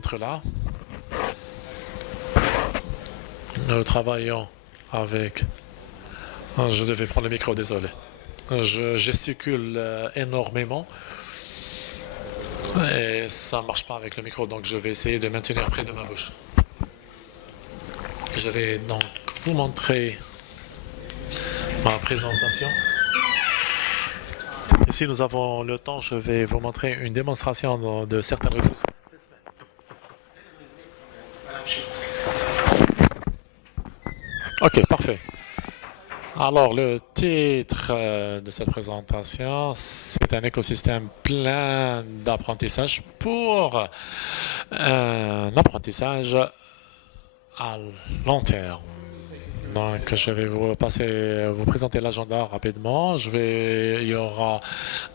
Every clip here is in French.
d'être là. Nous travaillons avec... Je devais prendre le micro, désolé. Je gesticule énormément et ça ne marche pas avec le micro, donc je vais essayer de maintenir près de ma bouche. Je vais donc vous montrer ma présentation. Et si nous avons le temps, je vais vous montrer une démonstration de certaines ressources. Ok, parfait. Alors, le titre de cette présentation, c'est un écosystème plein d'apprentissage pour un apprentissage à long terme. Donc, je vais vous présenter l'agenda rapidement. Il y aura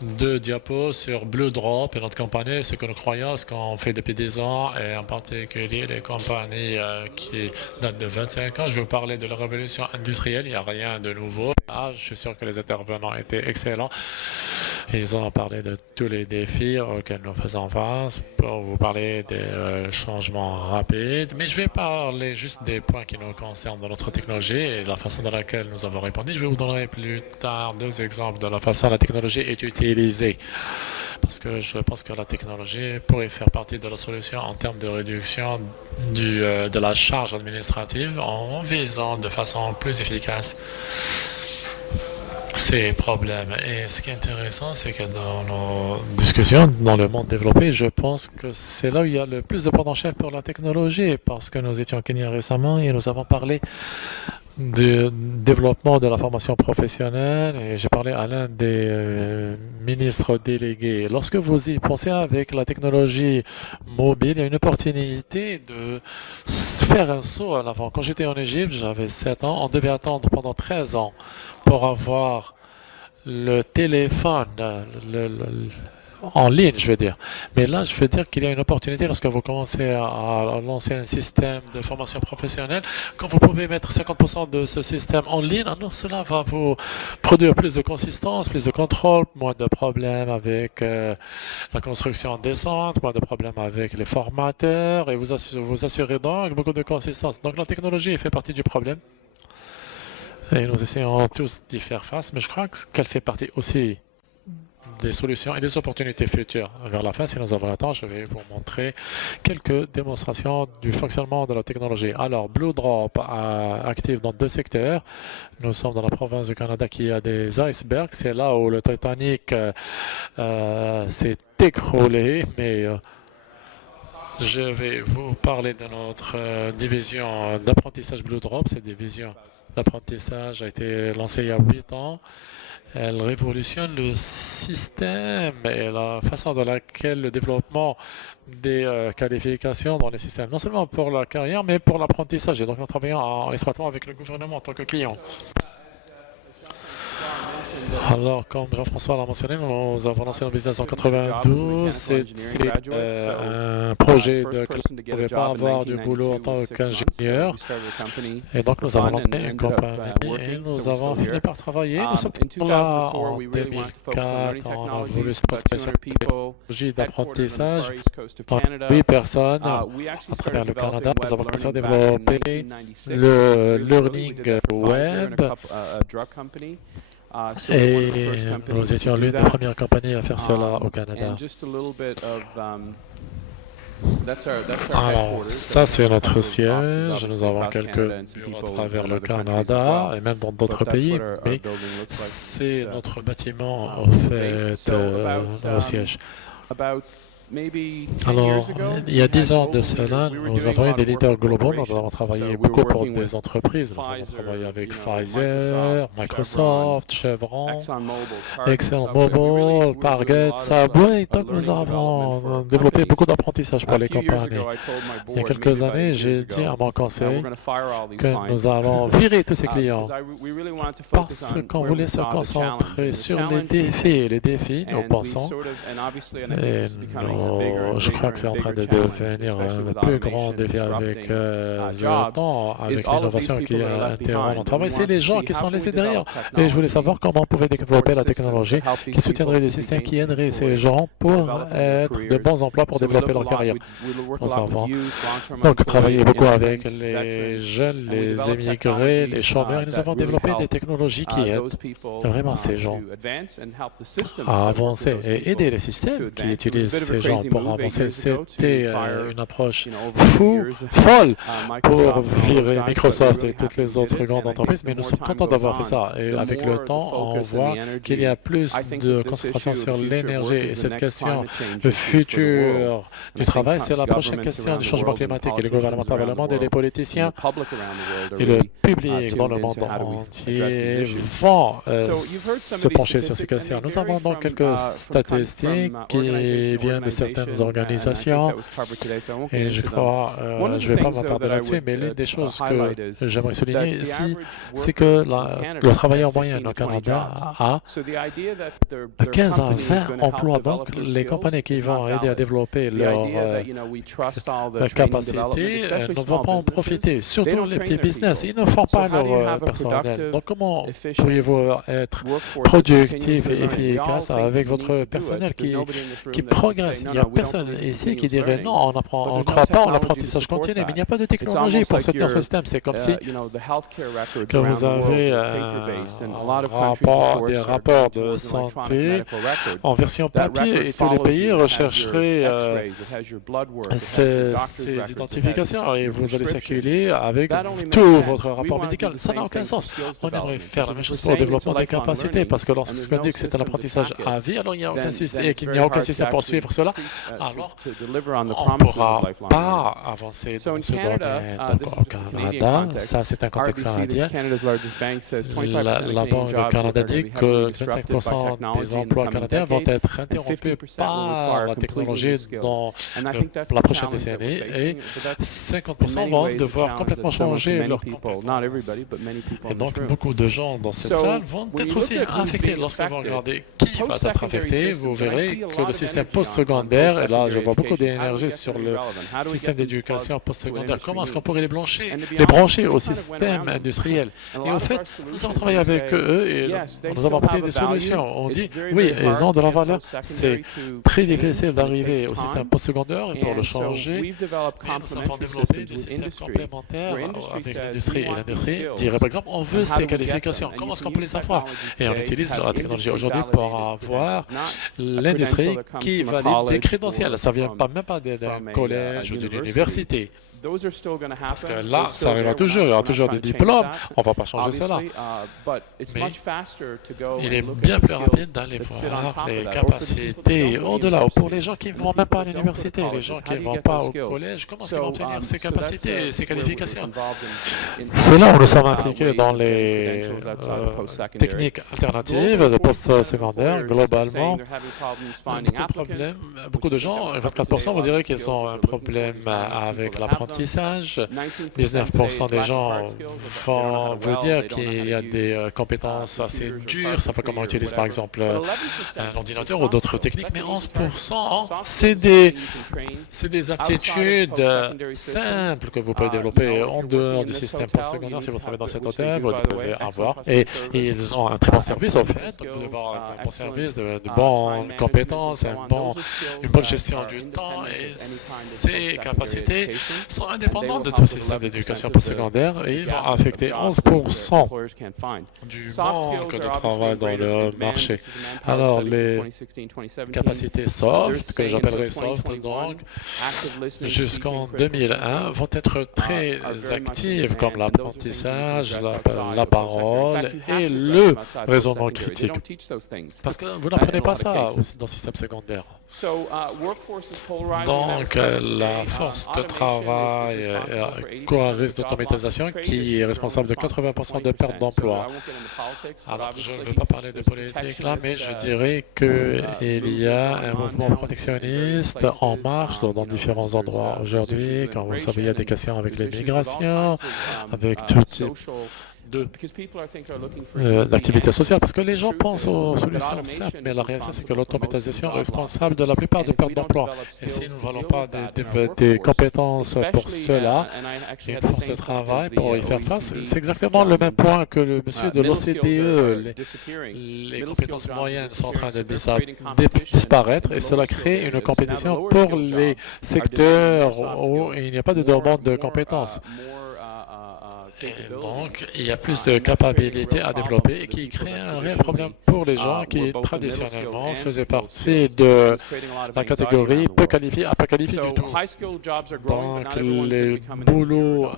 2 diapos sur Blue Drop et notre compagnie, ce que nous croyons, ce qu'on fait depuis 10 ans, et en particulier les compagnies qui datent de 25 ans. Je vais vous parler de la révolution industrielle. Il n'y a rien de nouveau. Ah, je suis sûr que les intervenants étaient excellents. Ils ont parlé de tous les défis auxquels nous faisons face pour vous parler des changements rapides. Mais je vais parler juste des points qui nous concernent dans notre technologie et la façon dans laquelle nous avons répondu. Je vais vous donner plus tard 2 exemples de la façon dont la technologie est utilisée. Parce que je pense que la technologie pourrait faire partie de la solution en termes de réduction de la charge administrative en visant de façon plus efficace ces problèmes. Et ce qui est intéressant, c'est que dans nos discussions, dans le monde développé, je pense que c'est là où il y a le plus de potentiel pour la technologie, parce que nous étions au Kenya récemment et nous avons parlé du développement de la formation professionnelle et j'ai parlé à l'un des ministres délégués. Lorsque vous y pensez avec la technologie mobile, il y a une opportunité de faire un saut à l'avant. Quand j'étais en Égypte, j'avais 7 ans, on devait attendre pendant 13 ans pour avoir le téléphone en ligne, je veux dire. Mais là, je veux dire qu'il y a une opportunité lorsque vous commencez à lancer un système de formation professionnelle. Quand vous pouvez mettre 50% de ce système en ligne, alors cela va vous produire plus de consistance, plus de contrôle, moins de problèmes avec la construction décente, moins de problèmes avec les formateurs, et vous assurez donc beaucoup de consistance. Donc la technologie fait partie du problème. Et nous essayons tous d'y faire face, mais je crois qu'elle fait partie aussi des solutions et des opportunités futures. Vers la fin, si nous avons le temps, je vais vous montrer quelques démonstrations du fonctionnement de la technologie. Alors, Blue Drop active dans 2 secteurs. Nous sommes dans la province du Canada qui a des icebergs. C'est là où le Titanic s'est écroulé, mais je vais vous parler de notre division d'apprentissage Blue Drop. Cette division d'apprentissage a été lancée il y a 8 ans. Elle révolutionne le système et la façon dans laquelle le développement des qualifications dans les systèmes, non seulement pour la carrière, mais pour l'apprentissage. Et donc, nous travaillons étroitement avec le gouvernement en tant que client. Alors, comme Jean-François l'a mentionné, nous avons lancé notre business en 92. C'est un projet de classe. On ne pouvait pas avoir du boulot en tant qu'ingénieur. Et donc, nous avons lancé une compagnie et nous avons fini par travailler. Nous sommes toujours là en 2004. On a voulu se concentrer sur la technologie d'apprentissage. 8 personnes à travers le Canada. Nous avons commencé à développer le learning web. Et nous étions l'une des premières compagnies à faire cela au Canada. Alors, ça c'est notre siège. Nous avons quelques bureaux à travers le Canada et même dans d'autres pays, mais c'est notre bâtiment en fait au siège. Alors, il y a 10 ans de cela, nous avons eu des leaders globaux. Nous avons travaillé beaucoup pour des entreprises. Nous avons travaillé avec Pfizer, Microsoft, Chevron, ExxonMobil, Target, Subway. Donc, nous avons développé beaucoup d'apprentissage pour les compagnies. Il y a quelques années, j'ai dit à mon conseil que nous allons virer tous ces clients parce qu'on voulait se concentrer sur les défis. Les défis, nous pensons, et Je crois que c'est en train de devenir un plus grand défi avec le temps, avec l'innovation qui interrompt notre travail. C'est les gens qui sont laissés derrière. Et je voulais savoir comment on pouvait développer la technologie qui soutiendrait des systèmes qui aideraient ces gens pour être de bons emplois pour développer leur carrière. Nous avons donc travaillé beaucoup avec les jeunes, les immigrés, les chômeurs, et nous avons développé des technologies qui aident vraiment ces gens à avancer et aider les systèmes qui utilisent ces gens pour avancer. C'était une approche folle pour virer Microsoft et toutes les autres grandes entreprises, mais nous sommes contents d'avoir fait ça. Et avec le temps, on voit qu'il y a plus de concentration sur l'énergie et cette question, le futur du travail, c'est la prochaine question du changement climatique et les gouvernements dans le monde et les politiciens et le public dans le monde entier vont se pencher sur ces questions. Nous avons donc quelques statistiques qui viennent de certaines organisations et je crois, je ne vais pas m'attarder là-dessus, mais l'une des choses que j'aimerais souligner ici, c'est que le travailleur moyen au Canada a 15 à 20 emplois. Donc, les compagnies qui vont aider à développer leur capacité ne vont pas en profiter, surtout les petits business. Ils ne font pas leur personnel. Donc, comment pourriez-vous être productif et efficace avec votre personnel qui progresse? Il n'y a personne ici qui dirait non, on ne croit pas en l'apprentissage continu, mais il n'y a pas de technologie pour soutenir ce système. C'est comme si que vous avez des rapports de santé en version papier et tous les pays rechercheraient ces identifications et vous allez circuler avec tout votre rapport médical. Ça n'a aucun sens. On aimerait faire la même chose pour le développement des capacités parce que lorsqu'on dit que c'est un apprentissage à vie, alors il n'y a aucun système et qu'il n'y a aucun système pour suivre cela, alors on ne pourra pas avancer dans ce domaine. Donc au Canada, ça c'est un contexte canadien. La Banque du Canada dit que 25% des emplois canadiens vont être interrompus par la technologie dans la prochaine décennie et 50% vont devoir complètement changer leur compétences. Et donc, beaucoup de gens dans cette salle vont être aussi affectés. Lorsque vous regardez qui va être affecté, vous verrez que le système postsecondaire, et là, je vois beaucoup d'énergie sur le système d'éducation postsecondaire. Comment est-ce qu'on pourrait les brancher au système industriel? Et au fait, nous avons travaillé avec eux et nous avons apporté des solutions. On dit, oui, ils ont de la valeur. C'est très difficile d'arriver au système postsecondaire et pour le changer, mais nous avons développé des systèmes complémentaires avec l'industrie. Et l'industrie dirait, par exemple, on veut ces qualifications. Comment est-ce qu'on peut les avoir? Et on utilise la technologie aujourd'hui pour avoir l'industrie qui valide des crédentiels. Ça ne vient pas, même pas d'un collège ou d'une université. Parce que là, ça arrivera toujours, il y aura toujours des diplômes, on ne va pas changer cela. Mais il est bien plus rapide d'aller voir les capacités au-delà. Pour les gens qui ne vont même pas à l'université, les gens qui ne vont pas au collège, comment est-ce qu'ils vont obtenir ces capacités, ces qualifications? C'est là où nous sommes impliqués dans les techniques alternatives de post-secondaire, globalement. Beaucoup de problèmes, beaucoup de gens, 24% vous direz qu'ils ont un problème avec l'apprentissage. 19% des gens vont vous dire qu'il y a des compétences assez dures, ça peut comment on utilise par exemple un ordinateur ou d'autres techniques, mais 11% c'est des aptitudes simples que vous pouvez développer en dehors du système postsecondaire. Si vous travaillez dans cet hôtel, vous devez avoir, et ils ont un très bon service au fait, donc vous devez avoir un bon service, de bonnes compétences, une bonne gestion du temps, et ces capacités sont indépendantes de tout système d'éducation postsecondaire et ils vont affecter 11% du manque de travail dans le marché. Alors, les capacités soft, que j'appellerais soft, donc, jusqu'en 2001, vont être très actives comme l'apprentissage, la parole et le raisonnement critique. Parce que vous n'apprenez pas ça aussi dans le système secondaire. Donc, la force de travail court un risque d'automatisation qui est responsable de 80% de perte d'emploi. Alors, je ne veux pas parler de politique là, mais je dirais qu'il y a un mouvement protectionniste en marche dans différents endroits aujourd'hui. Comme vous savez, il y a des questions avec les migrations, avec tout type d'activité sociale, parce que les gens pensent aux solutions simples, mais la réalité, c'est que l'automatisation est responsable de la plupart des pertes d'emploi. Et si nous ne voulons pas des compétences pour cela, et une force de travail pour y faire face, c'est exactement le même point que le monsieur de l'OCDE. Les compétences moyennes sont en train de disparaître et cela crée une compétition pour les secteurs où il n'y a pas de demande de compétences. Et donc, il y a plus de capacités à développer et qui crée un réel problème pour les gens qui traditionnellement faisaient partie de la catégorie peu qualifiée à pas qualifiée du tout. Donc, les boulots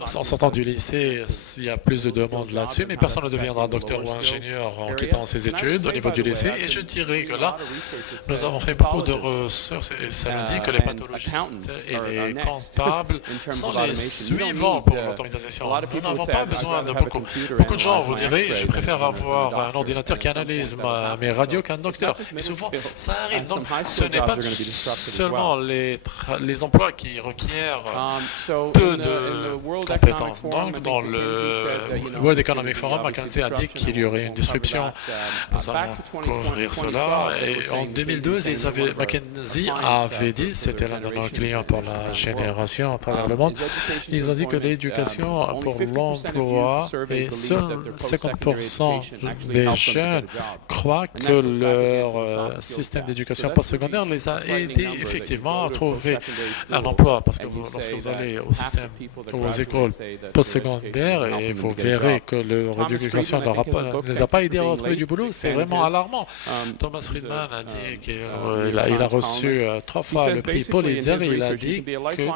en sortant du lycée, il y a plus de demandes là-dessus, mais personne ne deviendra docteur ou ingénieur en quittant ses études au niveau du lycée. Et je dirais que là, nous avons fait beaucoup de recherches et ça nous dit que les pathologistes et les comptables sont les suivants pour l'automatisation. Nous n'avons pas besoin de beaucoup. Beaucoup de gens vous diraient, je préfère avoir un ordinateur qui analyse mes radios qu'un docteur. Mais souvent, ça arrive. Donc, ce n'est pas seulement les emplois qui requièrent peu de compétences. Donc, dans le World Economic Forum, McKinsey a dit qu'il y aurait une disruption. Nous allons couvrir cela. Et en 2012, McKinsey avait dit, c'était l'un de nos clients pour la génération à travers le monde, ils ont dit que l'éducation pour l'emploi et seuls 50% des jeunes croient que leur système d'éducation postsecondaire les a aidés effectivement à trouver un emploi. Parce que lorsque vous allez au système, aux écoles postsecondaires, et vous verrez que leur éducation ne les a pas aidés à retrouver du boulot, c'est vraiment alarmant. Thomas Friedman a dit qu'il a reçu 3 fois le prix Pulitzer et il a dit que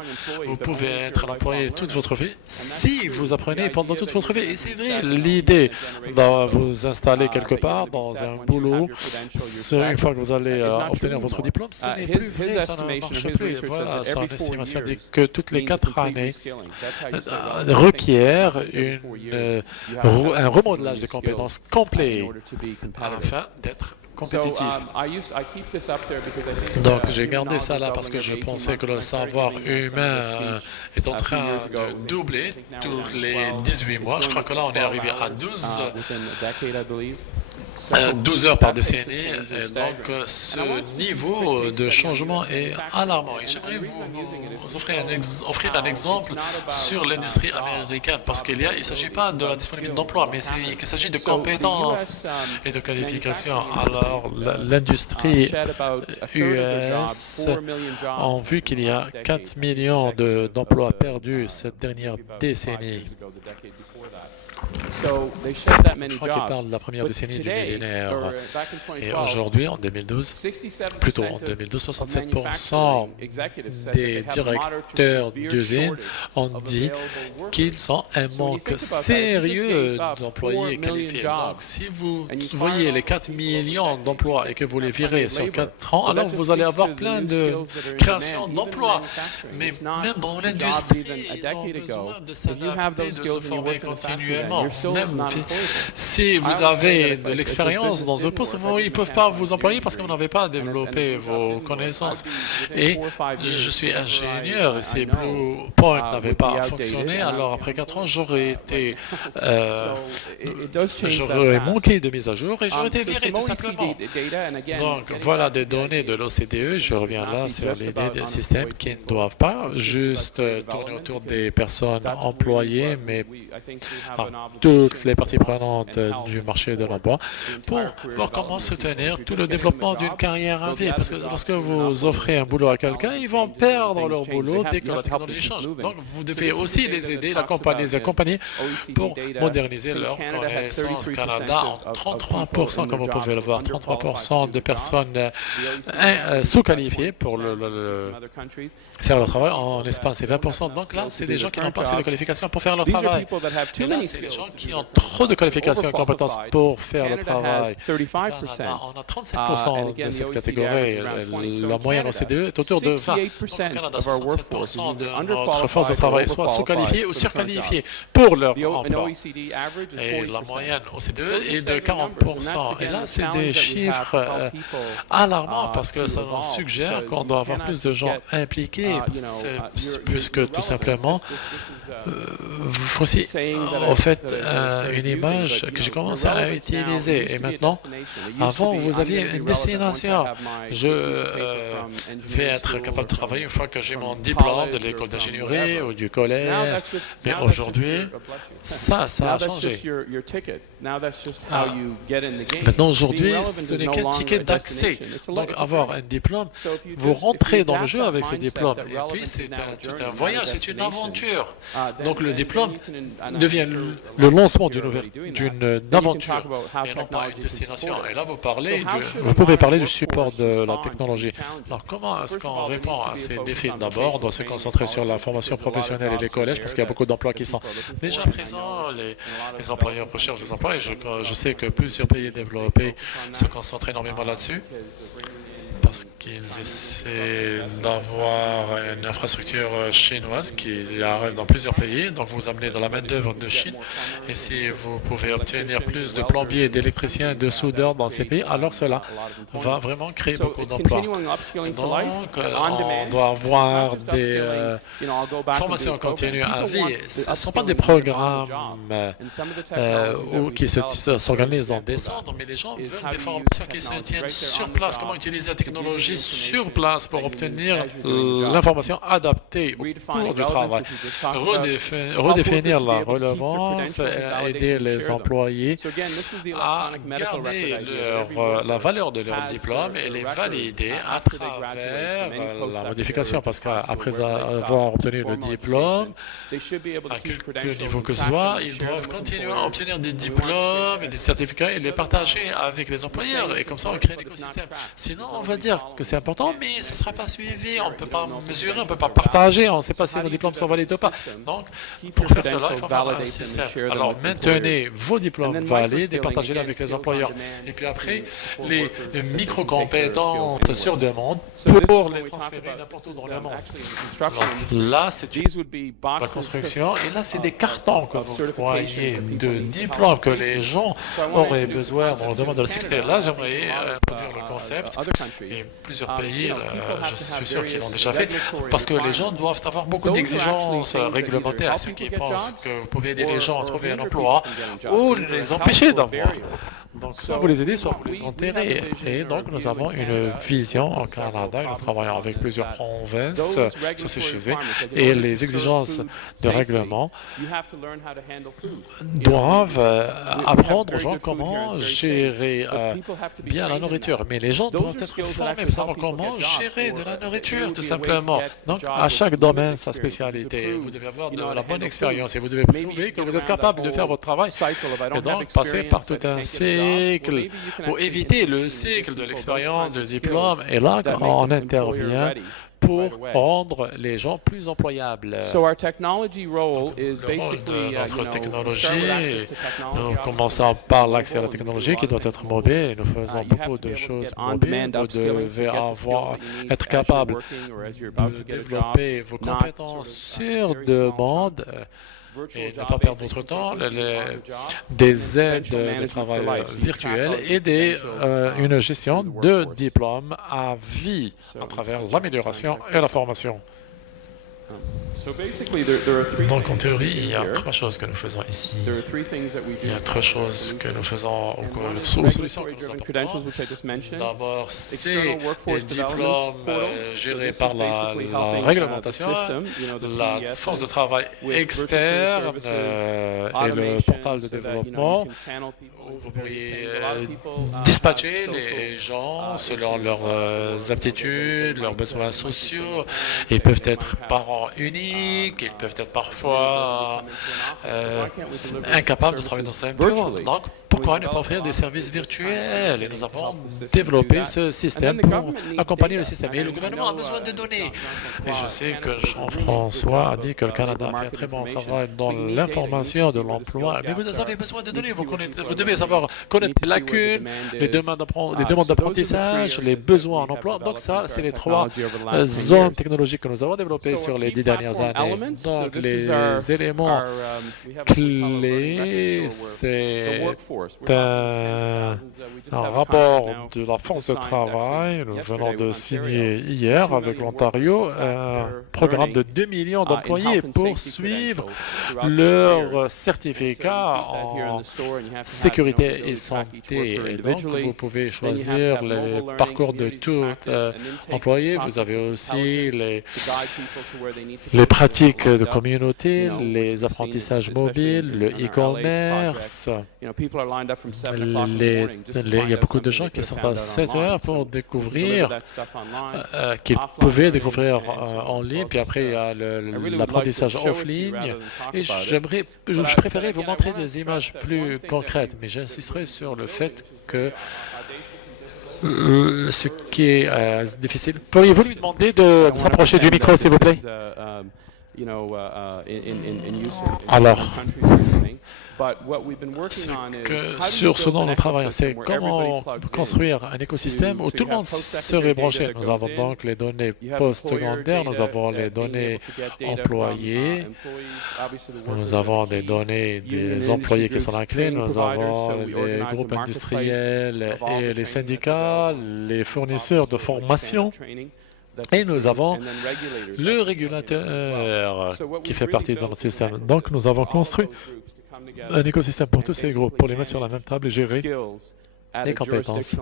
vous pouvez être un employé toute votre vie si vous apprenez pendant toute votre vie. Et c'est vrai, l'idée de vous installer quelque part dans un boulot, une fois que vous allez obtenir votre diplôme, ce n'est plus vrai, ça ne marche plus. Voilà, son estimation dit que toutes les 4 années requièrent un remodelage de compétences complet afin d'être compétitif. Donc, j'ai gardé ça là parce que je pensais que le savoir humain est en train de doubler tous les 18 mois. Je crois que là, on est arrivé à 12 heures par décennie. Et donc, ce niveau de changement est alarmant. Et j'aimerais vous offrir un exemple sur l'industrie américaine, parce il ne s'agit pas de la disponibilité d'emploi, mais il s'agit de compétences et de qualifications. Alors, l'industrie US a vu qu'il y a 4 millions d'emplois perdus cette dernière décennie. Je crois qu'il parle de la première décennie du millénaire. Et aujourd'hui, en 2012, 67% des directeurs d'usines ont dit qu'ils ont un manque sérieux d'employés qualifiés. Donc, si vous voyez les 4 millions d'emplois et que vous les virez sur 4 ans, alors vous allez avoir plein de créations d'emplois. Mais même dans l'industrie, ils ont besoin de s'adapter, de se former continuellement. Même si vous avez de l'expérience dans un poste, ils ne peuvent pas vous employer parce que vous n'avez pas développé vos connaissances. Et je suis ingénieur et si Bluepoint n'avait pas fonctionné, alors après 4 ans, j'aurais manqué de mise à jour et j'aurais été viré tout simplement. Donc voilà des données de l'OCDE. Je reviens là sur l'idée des systèmes qui ne doivent pas juste tourner autour des personnes employées, mais toutes les parties prenantes du marché de l'emploi pour voir comment soutenir tout le développement d'une carrière à vie. Parce que lorsque vous offrez un boulot à quelqu'un, ils vont perdre leur boulot dès que la technologie change. Donc, vous devez aussi les aider, les accompagner pour moderniser leurs connaissances. Canada, en 33%, comme vous pouvez le voir, 33% de personnes sous-qualifiées pour faire le travail. En Espagne, c'est 20%. Donc là, c'est des gens qui n'ont pas assez de qualifications pour faire leur travail. Et là, c'est les gens qui ont trop de qualifications et compétences pour faire le travail. Au Canada, on a 35% de cette catégorie. La moyenne OCDE est autour de 20. Donc, au Canada, 67% de notre force de travail soit sous-qualifiée ou surqualifiée pour leur emploi. Et la moyenne OCDE est de 40%. Et là, c'est des chiffres alarmants parce que ça nous suggère qu'on doit avoir plus de gens impliqués, puisque tout simplement, Voici en fait une image que j'ai commencé à utiliser. Et maintenant, avant, vous aviez une destination. Je vais être capable de travailler une fois que j'ai mon diplôme de l'école d'ingénierie ou du collège. Mais aujourd'hui, ça a changé. Ah. Maintenant, aujourd'hui, ce n'est qu'un ticket d'accès. Donc, avoir un diplôme, vous rentrez dans le jeu avec ce diplôme. Et puis, c'est un voyage, c'est une aventure. Donc, le diplôme devient le lancement d'une aventure et non pas une destination. Et là, vous pouvez parler du support de la technologie. Alors, comment est-ce qu'on répond à ces défis? D'abord, on doit se concentrer sur la formation professionnelle et les collèges parce qu'il y a beaucoup d'emplois qui sont déjà présents. Les employeurs recherchent des emplois et je sais que plusieurs pays développés se concentrent énormément là-dessus parce qu'ils essaient d'avoir une infrastructure chinoise qui arrive dans plusieurs pays. Donc, vous amenez de la main-d'œuvre de Chine. Et si vous pouvez obtenir plus de plombiers, d'électriciens, de soudeurs dans ces pays, alors cela va vraiment créer beaucoup d'emplois. Donc, on doit avoir des formations continues à vie. Ce ne sont pas des programmes qui s'organisent dans des centres, mais les gens veulent des formations qui se tiennent sur place. Comment utiliser la technologie sur place pour obtenir l'information adaptée au cours du travail. Redéfinir la relevance, aider les employés à garder la valeur de leur diplôme et les valider à travers la modification. Parce qu'après avoir obtenu le diplôme, à quelque niveau que ce soit, ils doivent continuer à obtenir des diplômes et des certificats et les partager avec les employeurs. Et comme ça, on crée un écosystème. Sinon, on va dire que c'est important, mais ça ne sera pas suivi. On ne peut pas mesurer, on ne peut pas partager. On ne sait pas si nos diplômes sont valides ou pas. Donc, pour faire cela, il faut faire un système. Alors, maintenez vos diplômes valides et partagez-les avec les employeurs. Et puis après, les micro-compétences sur demande pour les transférer n'importe où dans le monde. Donc, là, c'est la construction. Et là, c'est des cartons que vous voyez de diplômes que les gens auraient besoin dans le domaine de la sécurité. Là, j'aimerais produire le concept. Et plusieurs pays, je suis sûr qu'ils l'ont déjà fait, parce que les gens doivent avoir beaucoup d'exigences réglementaires, ceux qui pensent que vous pouvez aider les gens à trouver un emploi ou les empêcher d'avoir. Donc, soit vous les aidez, soit vous les enterrez. Et donc, nous avons une vision au Canada. Nous travaillons avec plusieurs provinces sur ce sujet. Et les exigences de règlement doivent apprendre aux gens comment gérer bien la nourriture. Mais les gens doivent être formés pour savoir comment gérer de la nourriture, tout simplement. Donc, à chaque domaine, sa spécialité. Vous devez avoir de la bonne expérience et vous devez prouver que vous êtes capable de faire votre travail. Et donc, passer par tout un cycle ou éviter le cycle de l'expérience, du diplôme. Et là, on intervient pour rendre les gens plus employables. Donc, le rôle de notre technologie, nous commençons par l'accès à la technologie qui doit être mobile. Nous faisons beaucoup de choses mobiles. Vous devez être capable de développer vos compétences sur demande et ne pas perdre votre temps, des aides de travail virtuelles et une gestion de diplômes à vie à travers l'amélioration et la formation. Donc, en théorie, il y a trois choses que nous faisons ici. Il y a trois choses que nous faisons, ou solutions que nous apportons. D'abord, c'est des diplômes gérés par la réglementation, la force de travail externe et le portal de développement. Vous pourriez dispatcher les gens selon leurs aptitudes, leurs besoins sociaux. Ils peuvent être parents uniques, ils peuvent être parfois incapables de travailler dans un bureau. Donc, pourquoi ne pas offrir des services virtuels? Et nous avons développé ce système pour accompagner le système. Et le gouvernement a besoin de données. Et je sais que Jean-François a dit que le Canada fait un très bon travail dans l'information de l'emploi. Mais vous avez besoin de données. Vous devez savoir connaître les lacunes, les demandes d'apprentissage, les besoins en emploi. Donc ça, c'est les trois zones technologiques que nous avons développées sur les 10 dernières années. Donc les éléments clés, c'est un rapport de la force de travail. Nous venons de signer hier avec l'Ontario un programme de 2 millions d'employés pour suivre leur certificat en sécurité et santé. Et donc, vous pouvez choisir le parcours de tout employé. Vous avez aussi les pratiques de communauté, les apprentissages mobiles, le e-commerce. Il y a beaucoup de gens qui sont à 7 heures pour découvrir qu'ils pouvaient découvrir en ligne, puis après il y a l'apprentissage off-ligne. Et je préférais vous montrer des images plus concrètes, mais j'insisterai sur le fait que ce qui est difficile. Pourriez-vous lui demander de s'approcher du micro, s'il vous plaît? Alors, sur ce dont nous travaillons, c'est comment construire un écosystème où tout le monde serait branché. Nous avons donc les données post-secondaires, nous avons les données employés, nous avons des données des employés qui sont la clé, nous avons les groupes industriels et les syndicats, les fournisseurs de formation. Et nous avons le régulateur qui fait partie de notre système. Donc, nous avons construit un écosystème pour tous ces groupes, pour les mettre sur la même table et gérer les compétences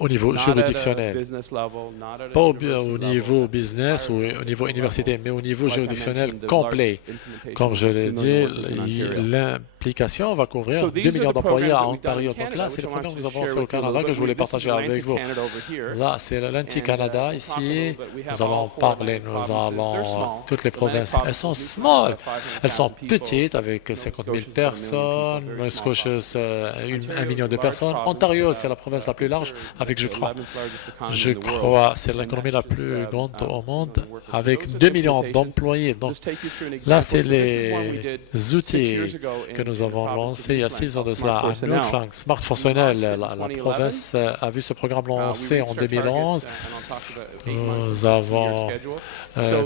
au niveau juridictionnel, pas au niveau business ou au niveau université, mais au niveau juridictionnel complet. Comme je l'ai dit, l'implication va couvrir 2 millions d'employés à Ontario. Donc là, c'est le programme que nous avons au Canada que je voulais partager avec vous. Là, c'est l'Anti-Canada ici. Nous allons parler, nous allons toutes les provinces. Elles sont small, elles sont petites avec 50 000 personnes. Nova Scotia, 1 million de personnes. Ontario, c'est la province la plus large avec, je crois, c'est l'économie la plus grande au monde avec 2 millions d'employés. Donc là, c'est les outils que nous avons lancés il y a 6 ans de cela à Newfoundland. Smart Fonctionnel, la province a vu ce programme lancé en 2011. Nous avons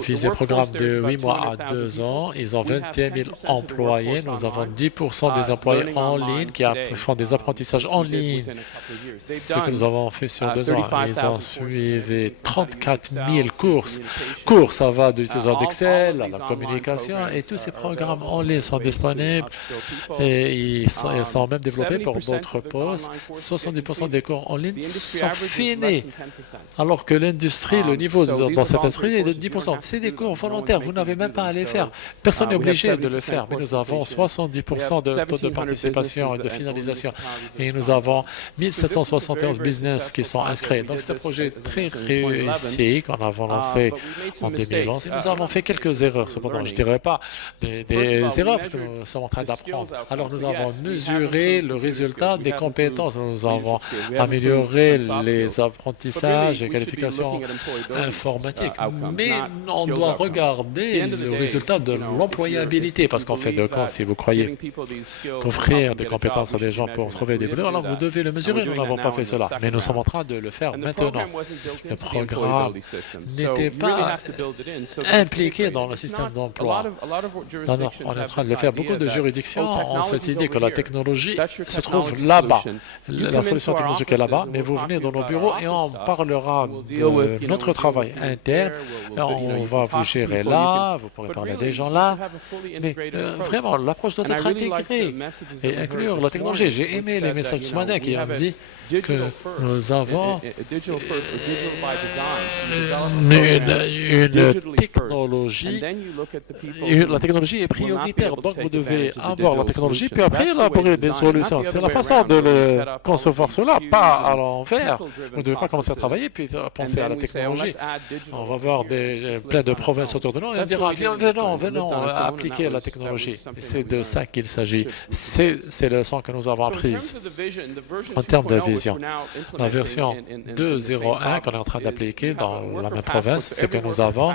visé un programme de 8 mois à 2 ans. Ils ont 21 000 employés. Nous avons 10% des employés en ligne qui font des apprentissages en ligne. Ce que nous avons fait sur 2 ans, ils ont suivi 34 000 courses. Ça va de l'utilisation d'Excel à la communication et tous ces programmes en ligne sont disponibles et ils sont même développés pour d'autres postes. 70% des cours en ligne sont finis, alors que l'industrie, le niveau dans cette industrie est de 10%. C'est des cours volontaires, vous n'avez même pas à les faire. Personne n'est obligé de le faire, mais nous avons 70% de taux de participation et de finalisation. Et nous avons 1771 business qui sont inscrits. Donc, c'est un projet très réussi qu'on a lancé en 2011. Et nous avons fait quelques erreurs, cependant. Je ne dirais pas des erreurs parce que nous sommes en train d'apprendre. Alors, nous avons mesuré le résultat des compétences. Nous avons amélioré les apprentissages et qualifications informatiques. Mais on doit regarder le résultat de l'employabilité parce qu'on fait de compte, si vous croyez qu'offrir des compétences à des gens pour trouver des boulots, alors vous devez le mesurer. Nous n'avons pas fait cela, mais nous sommes en train de le faire maintenant. Le programme n'était pas impliqué dans le système d'emploi. Non, on est en train de le faire. Beaucoup de juridictions ont cette idée que la technologie se trouve là-bas. La solution technologique est là-bas, mais vous venez dans nos bureaux et on parlera de notre travail interne. On va vous gérer là, vous pourrez parler à des gens là, mais vraiment, l'approche doit être intégrée et inclure la technologie. J'ai aimé les messages ce matin qui ont dit que nous avons une technologie, la technologie est prioritaire, donc vous devez avoir la technologie, puis après élaborer des solutions. C'est la façon de le concevoir cela, pas à l'envers. Vous ne devez pas commencer à travailler, puis penser à la technologie. On va voir plein de provinces autour de nous et on dira, venons appliquer la technologie. C'est de ça qu'il s'agit. C'est les leçons que nous avons apprises. En termes de vision, supervision. La version 2.01 qu'on est en train d'appliquer dans la même province, c'est que nous avons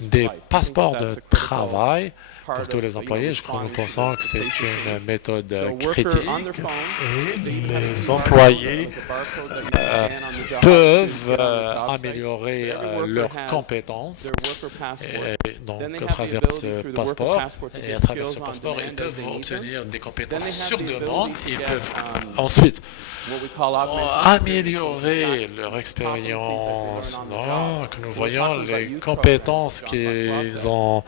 des passeports de travail pour tous les employés. Je crois que nous pensons que c'est une méthode critique et les employés peuvent améliorer leurs compétences et donc à travers ce passeport. Et à travers ce passeport, ils peuvent obtenir des compétences sur demande. Ils peuvent ensuite améliorer leur expérience. Donc, nous voyons les compétences qu'ils ont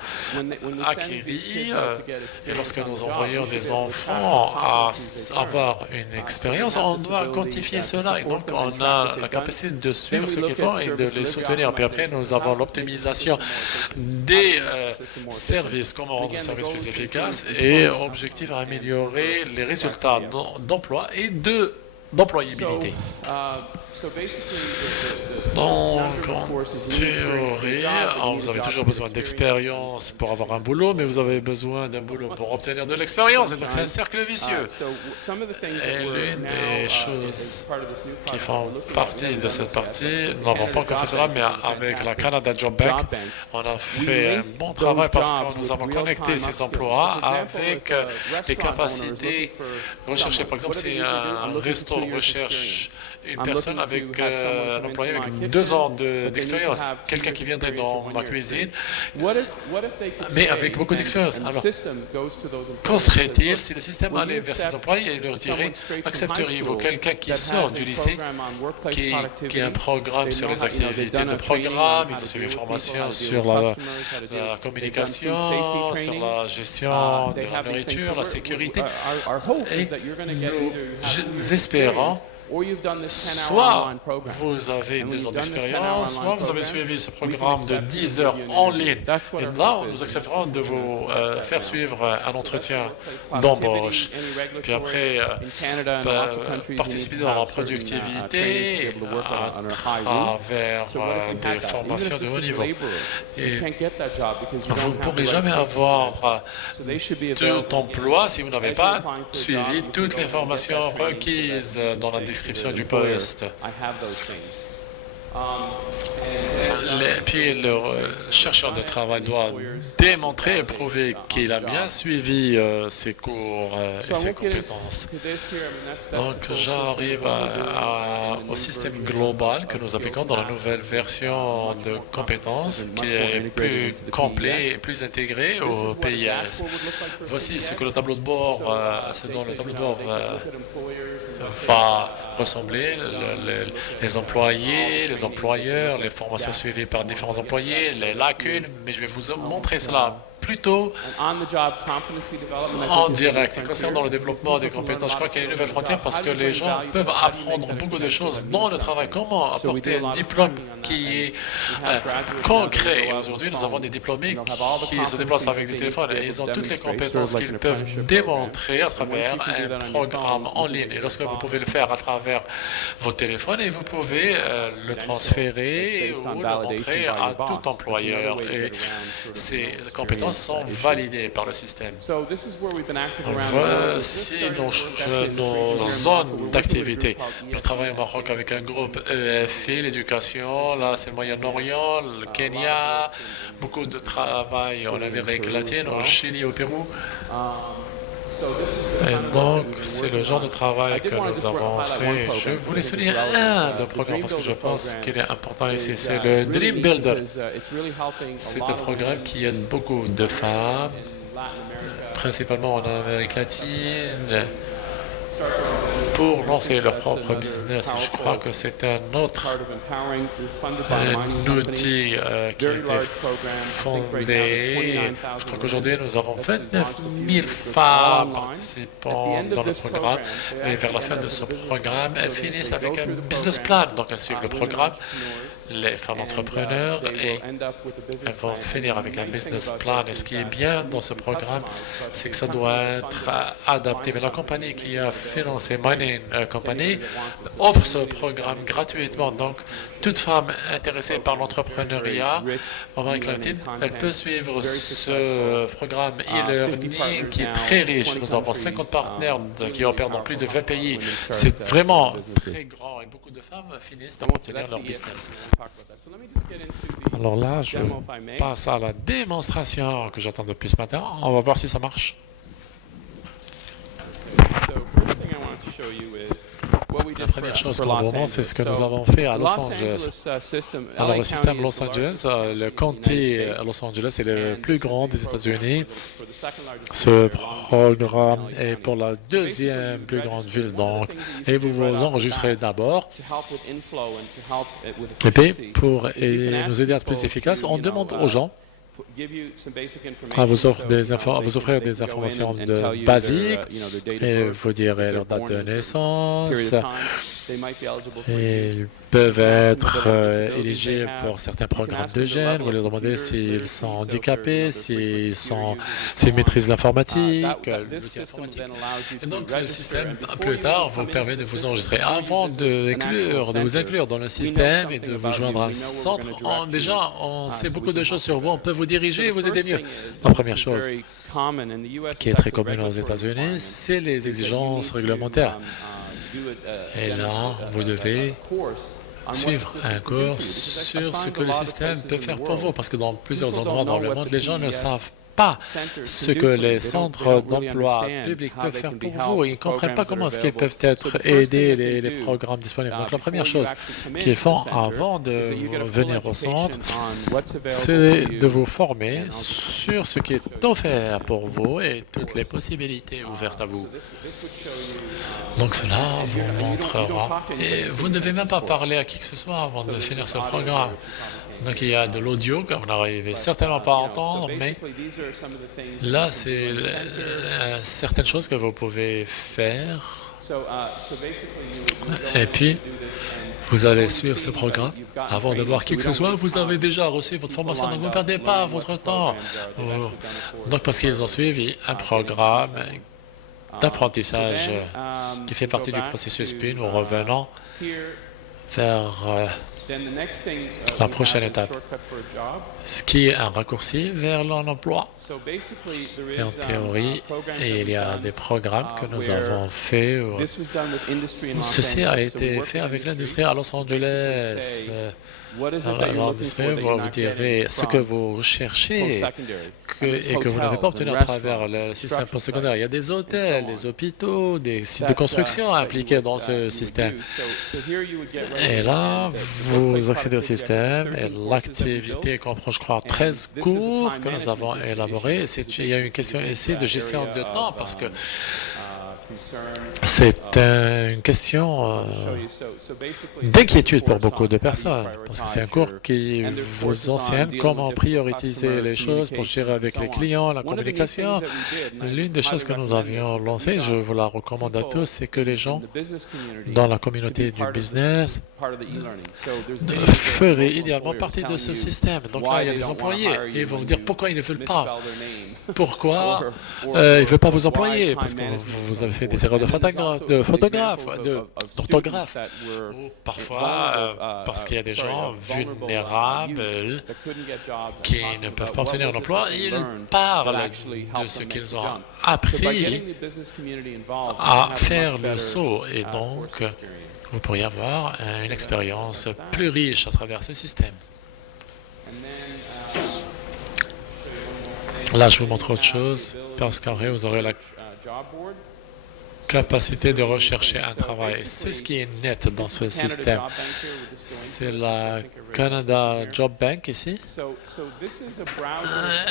acquises. Et lorsque nous envoyons des enfants à avoir une expérience, on doit quantifier cela. Et donc, on a la capacité de suivre ce qu'ils font et de les soutenir. Puis après, nous avons l'optimisation des services, comment rendre le service plus efficace et objectif à améliorer les résultats d'emploi et d'employabilité. Donc, en théorie, vous avez toujours besoin d'expérience pour avoir un boulot, mais vous avez besoin d'un boulot pour obtenir de l'expérience. Et donc, c'est un cercle vicieux. Et l'une des choses qui font partie de cette partie, nous n'avons pas encore fait cela, mais avec la Canada Job Bank, on a fait un bon travail parce que nous avons connecté ces emplois avec les capacités recherchées. Par exemple, si un resto recherche une personne avec un employé avec 2 ans d'expérience, quelqu'un qui viendrait dans ma cuisine, mais avec beaucoup d'expérience. Alors, qu'en serait-il si le système allait vers ses employés et leur dirait, accepteriez-vous quelqu'un qui sort du lycée, qui a un programme sur les activités de programme, ils ont suivi une formation sur la communication, sur la gestion de la nourriture, la sécurité, et nous espérons soit vous avez 2 ans d'expérience, soit vous avez suivi ce programme de 10 heures en ligne. Et là, nous accepterons de vous faire suivre un entretien d'embauche. Puis après, participer dans la productivité à travers des formations de haut niveau. Et vous ne pourrez jamais avoir tout emploi si vous n'avez pas suivi toutes les formations requises dans la description du poste. Puis le chercheur de travail doit démontrer et prouver qu'il a bien suivi ses cours et ses compétences. Donc, j'arrive au système global que nous appliquons dans la nouvelle version de compétences qui est plus complet et plus intégré au PIS. Voici ce que le tableau de bord, ce dont le tableau de bord va ressembler, les employés, les employeurs, les formations suivies par différents employés, les lacunes, mais je vais vous montrer cela plutôt en direct. Et concernant le développement des compétences, je crois qu'il y a une nouvelle frontière parce que les gens peuvent apprendre beaucoup de choses dans le travail. Comment apporter un diplôme qui est concret? Aujourd'hui, nous avons des diplômés qui se déplacent avec des téléphones et ils ont toutes les compétences qu'ils peuvent démontrer à travers un programme en ligne. Et lorsque vous pouvez le faire à travers vos téléphones, et vous pouvez le transférer ou le montrer à tout employeur. Et ces compétences sont validées par le système. Voici nos zones d'activité. Nous travaillons au Maroc avec un groupe EFI, l'éducation, là c'est le Moyen-Orient, le Kenya, beaucoup de travail en Amérique latine, au Chili, au Pérou. Et donc, c'est le genre de travail que nous avons fait. Je voulais souligner un de programme parce que je pense qu'il est important ici. C'est le Dream Builder. C'est un programme qui aide beaucoup de femmes, principalement en Amérique latine, pour lancer leur propre business. Je crois que c'est un autre outil qui a été fondé. Je crois qu'aujourd'hui, nous avons 29 000 femmes participant dans le programme. Et vers la fin de ce programme, elles finissent avec un business plan. Donc, elles suivent le programme les femmes entrepreneurs et elles vont finir avec un business plan. Et ce qui est bien dans ce programme, c'est que ça doit être adapté. Mais la compagnie qui a financé Mining Company offre ce programme gratuitement. Donc, toute femme intéressée par l'entrepreneuriat en Amérique latine, elle peut suivre ce programme e-learning qui est très riche. Nous avons 50 partenaires qui opèrent dans plus de 20 pays. C'est vraiment très grand et beaucoup de femmes finissent par obtenir leur business. Alors là, je passe à la démonstration que j'attends depuis ce matin. On va voir si ça marche. La première chose qu'on vous montre, c'est ce que nous avons fait à Los Angeles. Alors, le système Los Angeles, le comté Los Angeles est le plus grand des États-Unis. Ce programme est pour la deuxième plus grande ville, donc, et vous vous enregistrez d'abord. Et puis, pour nous aider à être plus efficaces, on demande aux gens à vous offrir des informations basiques et vous direz leur date de naissance. Ils peuvent être éligibles pour certains programmes de jeunes. Vous leur demandez s'ils sont handicapés, s'ils maîtrisent l'informatique, l'outil informatique. Et donc, ce système, plus tard, vous permet de vous enregistrer. Avant de vous inclure dans le système et de vous joindre à un centre, déjà, on sait beaucoup de choses sur vous. On peut vous diriger et vous aider mieux. La première chose qui est très commune aux États-Unis, c'est les exigences réglementaires. Et là, vous devez suivre un cours sur ce que le système peut faire pour vous, parce que dans plusieurs endroits dans le monde, les gens ne savent pas ce que les centres d'emploi publics peuvent faire pour vous. Ils ne comprennent pas comment est-ce qu'ils peuvent être aidés, les programmes disponibles. Donc, la première chose qu'ils font avant de venir au centre, c'est de vous former sur ce qui est offert pour vous et toutes les possibilités ouvertes à vous. Donc, cela vous montrera. Et vous ne devez même pas parler à qui que ce soit avant de finir ce programme. Donc, il y a de l'audio que vous n'arrivez certainement pas à entendre, mais là, c'est certaines choses que vous pouvez faire. Et puis, vous allez suivre ce programme. Avant de voir qui que ce soit, vous avez déjà reçu votre formation, donc vous ne perdez pas votre temps. Donc, parce qu'ils ont suivi un programme d'apprentissage qui fait partie du processus, puis nous revenons vers la prochaine étape, ce qui est un raccourci vers l'emploi. Et en théorie, il y a des programmes que nous avons faits. Ceci a été fait avec l'industrie à Los Angeles. L'industrie vous direz ce que vous cherchez et que vous n'avez pas obtenu à travers le système postsecondaire. Il y a des hôtels, des hôpitaux, des sites de construction impliqués dans ce système. Et là, vous accédez au système et l'activité comprend, je crois, 13 cours que nous avons élaborés. Il y a une question ici de gestion de temps parce que c'est une question d'inquiétude pour beaucoup de personnes, parce que c'est un cours qui vous enseigne comment prioriser les choses pour gérer avec les clients, la communication. L'une des choses que nous avions lancées, je vous la recommande à tous, c'est que les gens dans la communauté du business feraient idéalement partie de ce système. Donc là, il y a des employés et ils vont vous dire pourquoi ils ne veulent pas. Pourquoi ils ne veulent pas vous employer? Parce que vous avez fait des erreurs d'orthographe, ou parfois parce qu'il y a des gens vulnérables qui ne peuvent pas obtenir l'emploi. Ils parlent de ce qu'ils ont appris à faire le saut. Et donc, vous pourriez avoir une expérience plus riche à travers ce système. Là, je vous montre autre chose, parce qu'en vrai, vous aurez la capacité de rechercher un travail. C'est ce qui est net dans ce système. C'est la Canada Job Bank ici.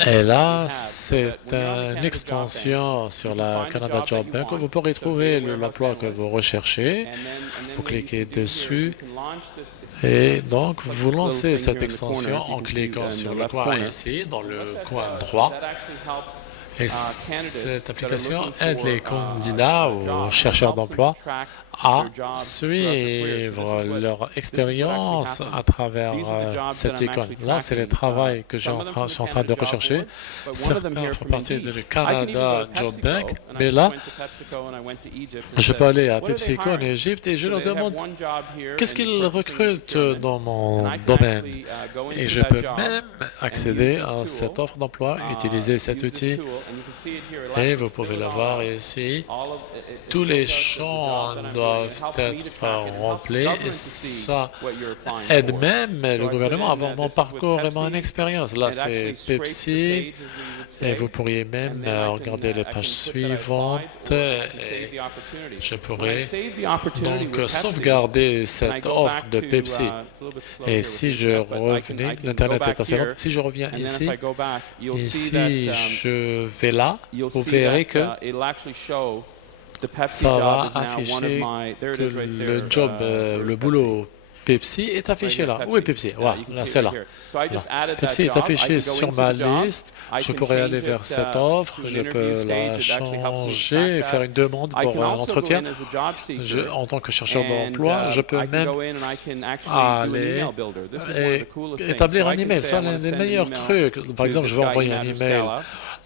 Et là, c'est une extension sur la Canada Job Bank où vous pourrez trouver l'emploi que vous recherchez. Vous cliquez dessus. Et donc, vous lancez cette extension en cliquant sur le coin ici, dans le coin droit. Et cette application aide les candidats ou chercheurs d'emploi à suivre leur expérience à travers cette icône. Là, c'est le travail que je suis en train de rechercher. Certains font partie du Canada Job Bank, mais là, je peux aller à PepsiCo en Égypte et je leur demande qu'est-ce qu'ils recrutent dans mon domaine. Et je peux même accéder à cette offre d'emploi, utiliser cet outil. Et vous pouvez le voir ici. Tous les champs doivent être remplis et ça aide même le gouvernement à voir mon parcours et mon expérience. Là, c'est Pepsi. Et vous pourriez même regarder les pages suivantes. Et je pourrais donc sauvegarder cette offre de Pepsi. Et si je revenais, l'Internet est assez lent. Si je reviens ici, je vais là, vous verrez que ça va afficher que le job, le boulot Pepsi est affiché là. Où est Pepsi? Voilà, là, c'est là. Voilà. Pepsi est affiché sur ma liste. Je pourrais aller vers cette offre. Je peux la changer, faire une demande pour un entretien. En tant que chercheur d'emploi, je peux même aller et établir un email. C'est l'un des meilleurs trucs. Par exemple, je vais envoyer un email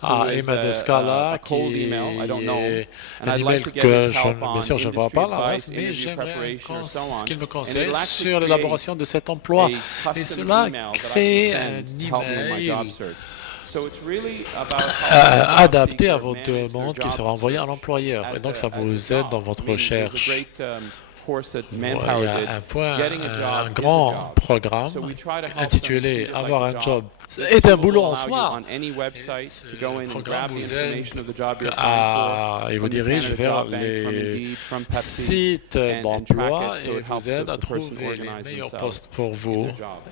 à Emma Descala, qui est un email que, bien sûr, je ne vois pas là, mais j'aimerais ce qu'il me conseille sur l'élaboration de cet emploi. Et cela crée un email adapté à vos demandes qui sera envoyé à l'employeur. Et donc, ça vous aide dans votre recherche. Il y a un grand programme intitulé « Avoir un job est un boulot en soi ». Ce programme vous aide et vous dirige vers les sites d'emploi et vous aide à trouver les meilleurs postes pour vous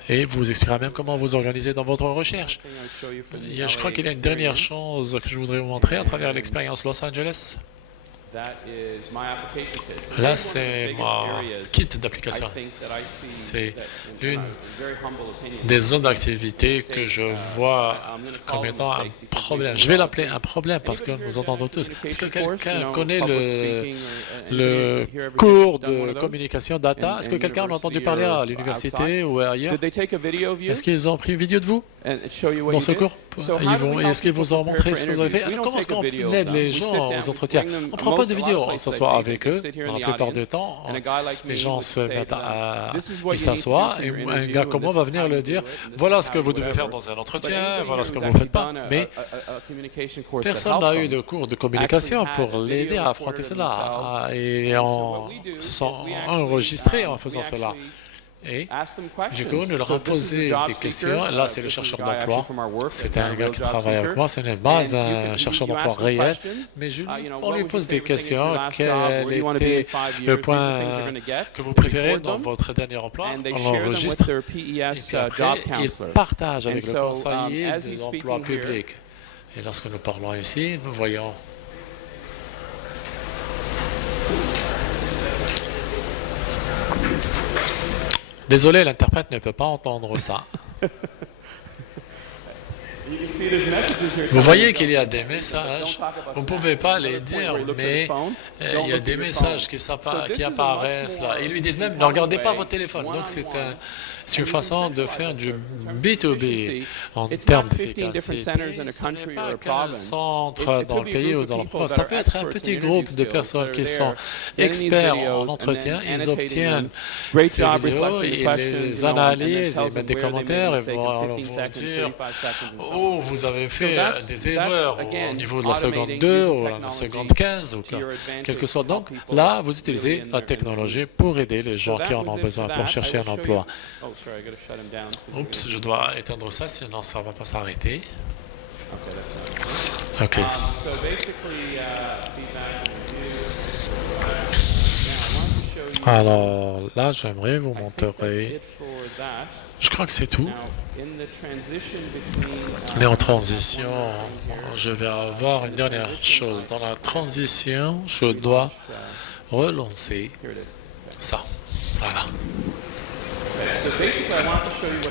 et vous expliquera même comment vous organiser dans votre recherche. Je crois qu'il y a une dernière chose que je voudrais vous montrer à travers l'expérience Los Angeles. Là, c'est mon kit d'application. C'est une des zones d'activité que je vois comme étant un problème. Je vais l'appeler un problème parce que nous entendons tous. Est-ce que quelqu'un connaît le cours de communication data? Est-ce que quelqu'un en a entendu parler à l'université ou ailleurs? Est-ce qu'ils ont pris une vidéo de vous dans ce cours? Est-ce qu'ils vous ont montré ce que vous avez fait? Alors, comment est-ce qu'on aide les gens aux entretiens? On ne prend pas de vidéo, on s'assoit avec eux. Dans la plupart du temps, les gens se mettent ils s'assoient et un gars comme moi va venir leur dire voilà ce que vous devez faire dans un entretien, voilà ce que vous ne faites pas. Mais personne n'a eu de cours de communication pour l'aider à affronter cela. Et ils se sont enregistrés en faisant cela. Et du coup, nous leur avons posé des questions. Là, c'est le chercheur d'emploi. C'est un gars qui travaille avec moi. Ce n'est pas un chercheur d'emploi réel, mais on lui pose des questions. Quel était le point que vous préférez dans votre dernier emploi? On l'enregistre. Et puis après, il partage avec le conseiller de l'emploi public. Et lorsque nous parlons ici, nous voyons désolé, l'interprète ne peut pas entendre ça. Vous voyez qu'il y a des messages, vous ne pouvez pas les dire, mais il y a des messages qui apparaissent là. Ils lui disent même, ne regardez pas votre téléphone. Donc c'est une façon de faire du B2B en termes d'efficacité. Ce n'est pas qu'un centre dans le pays ou dans l'emploi. Ça peut être un petit groupe de personnes qui sont experts en entretien. Ils obtiennent ces vidéos, ils les analysent, ils mettent des commentaires et vont vous dire oh, vous avez fait des erreurs au niveau de la seconde 2 ou la seconde 15 ou quel que soit. Donc là, vous utilisez la technologie pour aider les gens qui en ont besoin pour chercher un emploi. Oups, je dois éteindre ça, sinon ça ne va pas s'arrêter. OK. Alors là, j'aimerais vous montrer. Je crois que c'est tout. Mais en transition, je vais avoir une dernière chose. Dans la transition, je dois relancer ça. Voilà.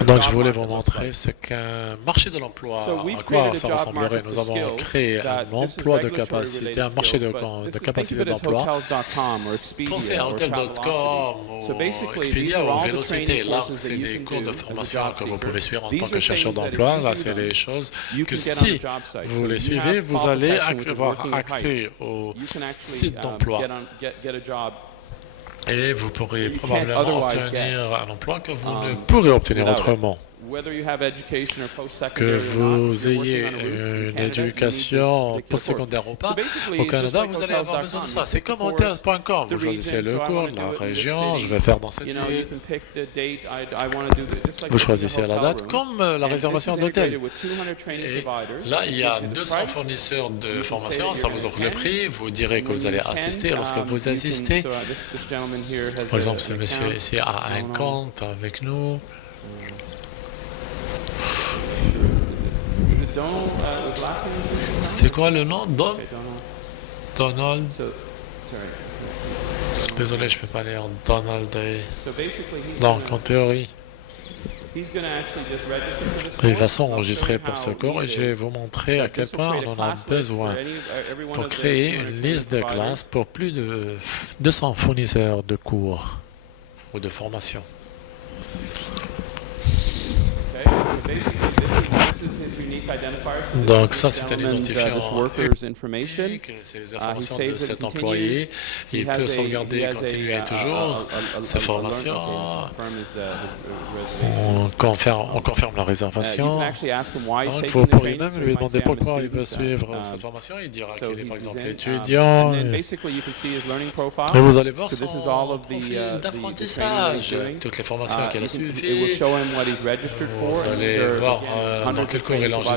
Donc, je voulais vous montrer ce qu'un marché de l'emploi, à quoi ça ressemblerait. Nous avons créé un emploi de capacité, un marché de capacité d'emploi. Pensez à Hotel.com ou Expedia ou Vélocité. Là, c'est des cours de formation que vous pouvez suivre en tant que chercheur d'emploi. Là, c'est les choses que si vous les suivez, vous allez avoir accès au site d'emploi. Et vous pourrez probablement obtenir un emploi que vous ne pourrez obtenir autrement. Que vous ayez une éducation postsecondaire ou pas, au Canada, vous allez avoir besoin de ça. C'est comme Hotel.com. Vous choisissez le cours, la région, je vais faire dans cette ville. Vous choisissez la date, comme la réservation d'hôtel. Et là, il y a 200 fournisseurs de formation, ça vous offre le prix, vous direz que vous allez assister. Lorsque vous assistez, par exemple, ce monsieur ici a un compte avec nous. C'était quoi le nom? Donald? Désolé, je ne peux pas lire Donald Day. Donc, en théorie, il va s'enregistrer pour ce cours et je vais vous montrer à quel point on en a besoin pour créer une liste de classes pour plus de 200 fournisseurs de cours ou de formation. Donc ça, c'est un identifiant unique, c'est les informations de cet employé. Il peut sauvegarder, continuer toujours sa formation. On confirme la réservation. Donc vous pourriez même lui demander pourquoi il veut suivre cette formation. Il dira qu'il est par exemple étudiant. Et vous allez voir son profil d'apprentissage, toutes les formations qu'il a suivies. Vous allez voir dans quel cours il est enregistré.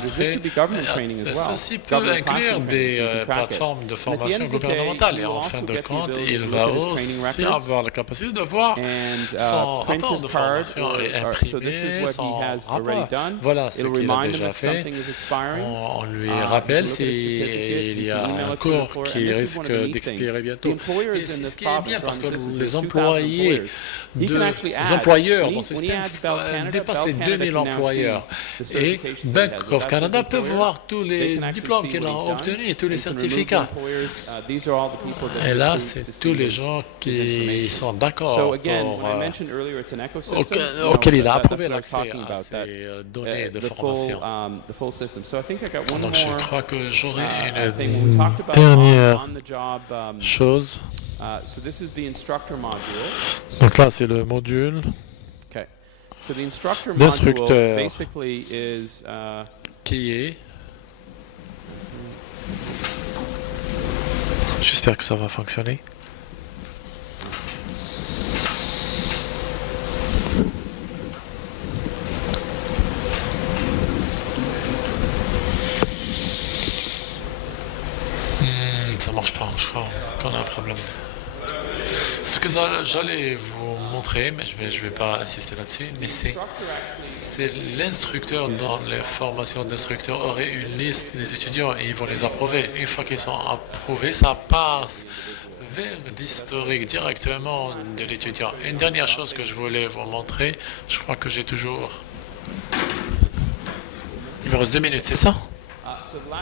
Ceci peut inclure des plateformes de formation gouvernementale et en fin de compte, il va aussi avoir la capacité de voir son rapport de formation et imprimer son rapport. Voilà ce qu'il a déjà fait. On lui rappelle s'il y a un cours qui risque d'expirer bientôt. Et c'est ce qui est bien parce que les employeurs dans ce système dépassent les 2000 employeurs. Et Bank of Canada peut voir tous les diplômes qu'il a obtenus et tous les certificats. Et là, c'est tous les gens qui sont d'accord auxquels il a approuvé l'accès à ces données de formation. Donc, je crois que j'aurai une dernière chose. Donc là, c'est le module d'instructeur qui est... J'espère que ça va fonctionner. Ça marche pas, je crois qu'on a un problème. Ce que j'allais vous montrer, mais je vais pas insister là-dessus, mais c'est l'instructeur dans les formations d'instructeurs aurait une liste des étudiants et ils vont les approuver. Une fois qu'ils sont approuvés, ça passe vers l'historique directement de l'étudiant. Une dernière chose que je voulais vous montrer, je crois que j'ai toujours... Il me reste 2 minutes, c'est ça?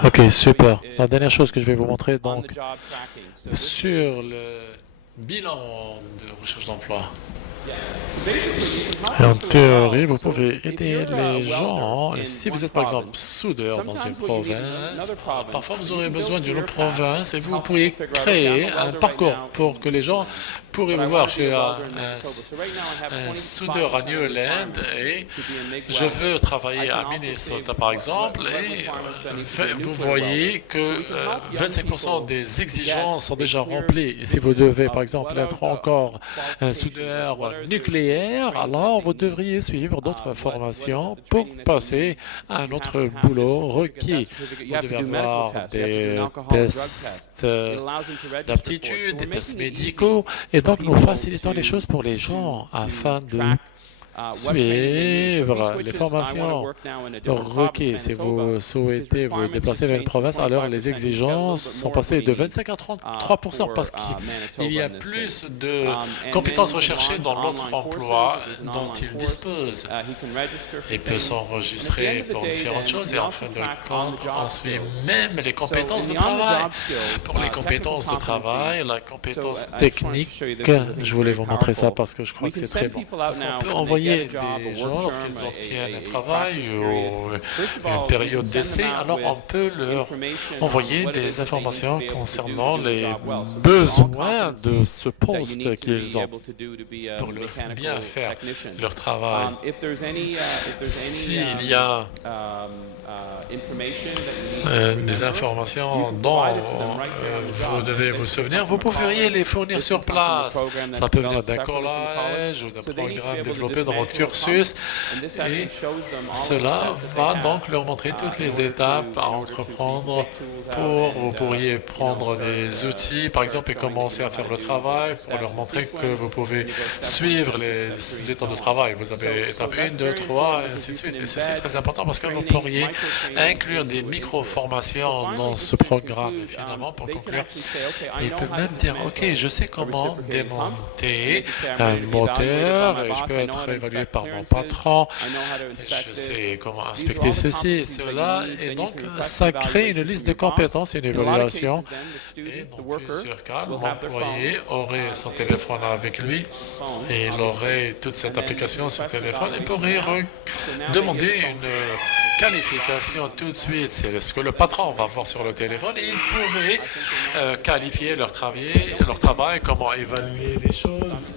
Ok, super. La dernière chose que je vais vous montrer, donc, sur le bilan de recherche d'emploi. Et en théorie, vous pouvez aider les gens. Si vous êtes par exemple soudeur dans une province, parfois vous aurez besoin d'une autre province et vous pourriez créer un parcours pour que les gens pourraient vous voir. Je suis un soudeur à New Orleans et je veux travailler à Minnesota par exemple et vous voyez que 25% des exigences sont déjà remplies. Et si vous devez par exemple être encore un soudeur nucléaire, alors vous devriez suivre d'autres formations pour passer à un autre boulot requis. Vous devez avoir des tests d'aptitude, des tests médicaux, et donc nous facilitons les choses pour les gens afin de suivre les formations requises. Si vous souhaitez vous déplacer vers une province, alors les exigences sont passées de 25 à 33% parce qu'il y a plus de compétences recherchées dans l'autre emploi dont il dispose. Il peut s'enregistrer pour différentes choses et en fin de compte, on suit même les compétences de travail. Pour les compétences de travail, la compétence technique, je voulais vous montrer ça parce que je crois que c'est très bon. Parce qu'on peut envoyer des gens lorsqu'ils obtiennent un travail ou une période d'essai, alors on peut leur envoyer des informations concernant les besoins de ce poste qu'ils ont pour leur bien faire leur travail. S'il y a des informations dont vous devez vous souvenir, vous pourriez les fournir sur place. Ça peut venir d'un collège ou d'un programme développé dans votre cursus et cela va donc leur montrer toutes les étapes à entreprendre vous pourriez prendre des outils, par exemple, et commencer à faire le travail pour leur montrer que vous pouvez suivre les étapes de travail. Vous avez étape 1, 2, 3, et ainsi de suite. Et ceci est très important parce que vous pourriez inclure des micro-formations dans ce programme. Et finalement, pour conclure, ils peuvent même dire, OK, je sais comment démonter un moteur et je peux être évalué par mon patron. Je sais comment inspecter ceci et cela. Et donc, ça crée une liste de compétences et une évaluation. Et dans plusieurs cas, l'employé aurait son téléphone avec lui et il aurait toute cette application sur téléphone et pourrait demander une qualification tout de suite. C'est ce que le patron va voir sur le téléphone et il pourrait qualifier leur travail, comment évaluer les choses.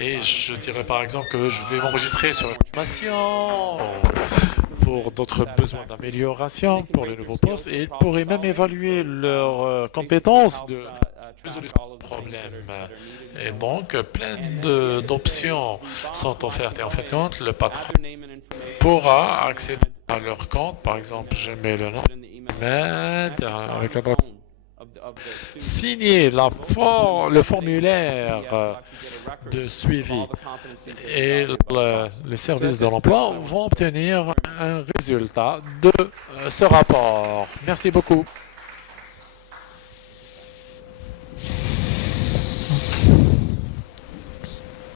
Et je dirais par exemple que je vais m'enregistrer sur une formation pour d'autres besoins d'amélioration pour le nouveau poste et ils pourraient même évaluer leurs compétences de résolution de problèmes. Et donc, plein d'options sont offertes. Et en fait, compte, le patron pourra accéder à leur compte. Par exemple, je mets le nom, avec un signer le formulaire de suivi et les services de l'emploi vont obtenir un résultat de ce rapport. Merci beaucoup.